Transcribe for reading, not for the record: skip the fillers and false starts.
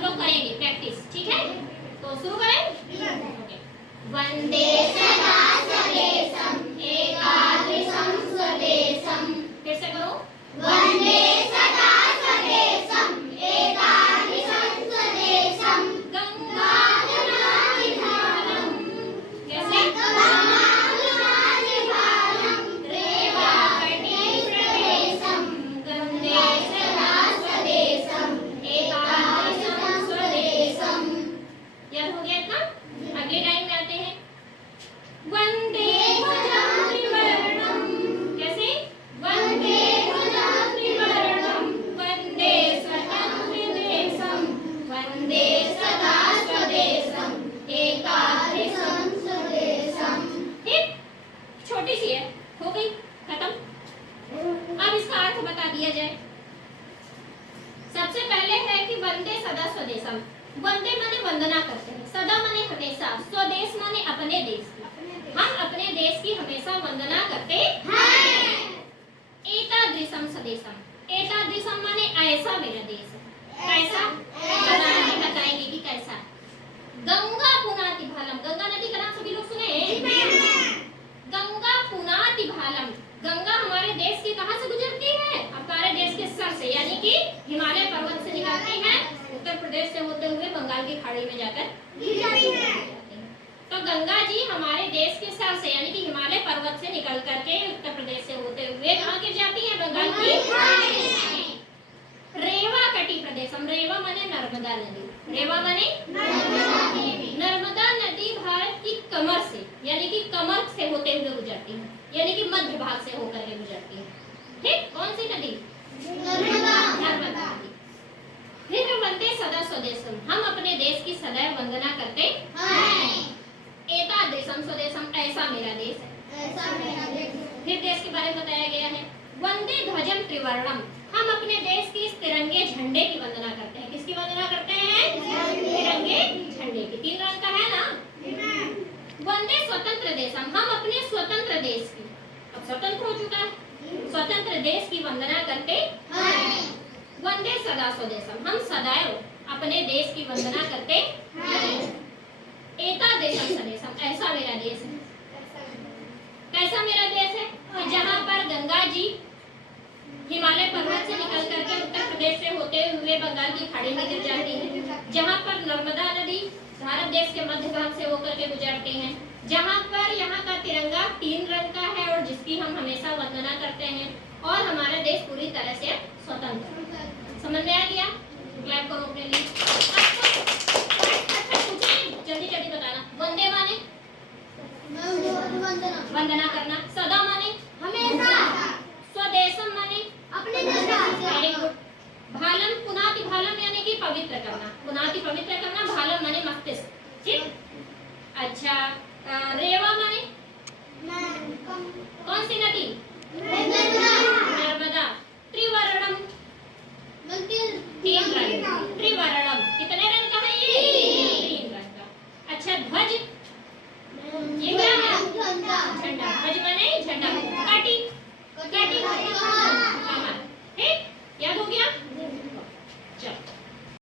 हम लोग करेंगे प्रैक्टिस, ठीक है? तो शुरू करें। ओके। वंदे सदा स्वदेशम एतादृशं स्वदेशम। फिर से करो। वंदे सदा स्वदेशम एतादृशं स्वदेशम गंगाधराधिभारम। कैसे? गंगाधराधिभारम रेवाकटी प्रदेशम वंदे सदा स्वदेशम एतादृशं स्वदेशम। याद हो गया इतना? अगले लाइन में आते हैं। वंदे ध्वजं त्रिवर्णम। कैसे? वंदे ध्वजं त्रिवर्णम वंदे स्वतंत्र देशम वंदे सदा स्वदेशम एतादृशं स्वदेशम। ठीक, छोटी सी है, हो गई खत्म। अब इसका अर्थ बता दिया जाए। सबसे पहले है कि वंदे सदा स्वदेशम। वंदे माने वंदना करते हैं, सदा माने हमेशा, स्वदेश माने अपने देश की। हम अपने देश की हमेशा वंदना करते हैं। एतादृशं स्वदेशम। एतादृशं माने ऐसा मेरा देश है। कैसा? बताएंगे कि कैसा। गंगा पुनाति भालम। गंगा नदी का नाम सभी लोग सुने हैं? गंगा पुनाति भालम। गंगा हमारे देश की कहां से गुजरती है? हमारे देश के सर से, यानी कि हिमालय पर्वत से निकलती है, उत्तर प्रदेश से होते हुए बंगाल की खाड़ी में जाकर गिर जाती है। तो गंगा जी हमारे देश के सर से, यानी कि हिमालय पर्वत से निकल करके उत्तर प्रदेश से होते हुए कहां गिर जाती है? बंगाल की खाड़ी में। रेवाकटी प्रदेशम। रेवा माने नर्मदा नदी। रेवा माने नर्मदा नदी भारत की कमर से, यानी कि कमर से होते हुए गुजरती है, यानी कि मध्य भाग से होकर के गुजरती है। ठीक, कौन सी नदी? नर्मदा नदी। फिर वंदे सदा स्वदेशम। हम अपने देश की सदैव वंदना करते हैं। एतादृशं स्वदेशम। ऐसा मेरा देश है। ऐसा मेरा देश। फिर देश के बारे में बताया गया है। वंदे ध्वजं त्रिवर्णम। हम अपने देश के इस तिरंगे झंडे की वंदना करते हैं। किसकी वंदना करते हैं? तिरंगे झंडे की। 3 रंग का है ना? वंदे स्वतंत्र देशम। हम अपने स्वतंत्र देश की, अब स्वतंत्र हो चुका है, स्वतंत्र देश की वंदना करते हैं। वंदे सदा स्वदेशम। हम सदैव अपने देश की वंदना करते हैं। एतादृशं स्वदेशम। ऐसा मेरा देश है। कैसा मेरा देश है? कि जहाँ पर गंगा जी हिमालय पर्वत से निकल करके उत्तर प्रदेश से होते हुए बंगाल की खाड़ी में गिर जाती है, जहाँ पर नर्मदा नदी भारत देश के मध्य भाग से होकर के गुजरती हैं, जहाँ पर यहाँ का तिरंगा 3 रंग का है और जिसकी हम हमेशा वंदना करते हैं, और हमारा देश पूरी तरह से स्वतंत्र। समझ में आ गया? क्लैप करो अपने लिए। जल्दी जल्दी बताना। वंदे माने वंदना करना। सदा माने हमेशा। स्वदेशम माने अपने देश का। Very good. भालम पुनाति भालम यानी कि पवित्र करना। पुनाति पवित्र करना, भालम माने मस्तिष्क। ठीक, अच्छा। रेवा माने कौन सी नदी?